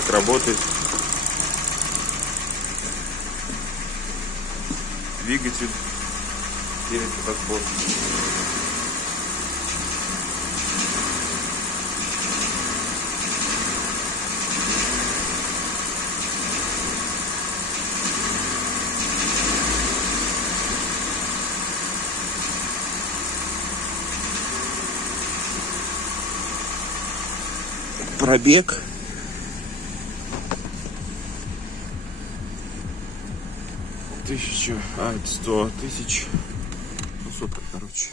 так работает. Двигатель перед разбором. Пробег 100 тысяч. Ну, супер, короче.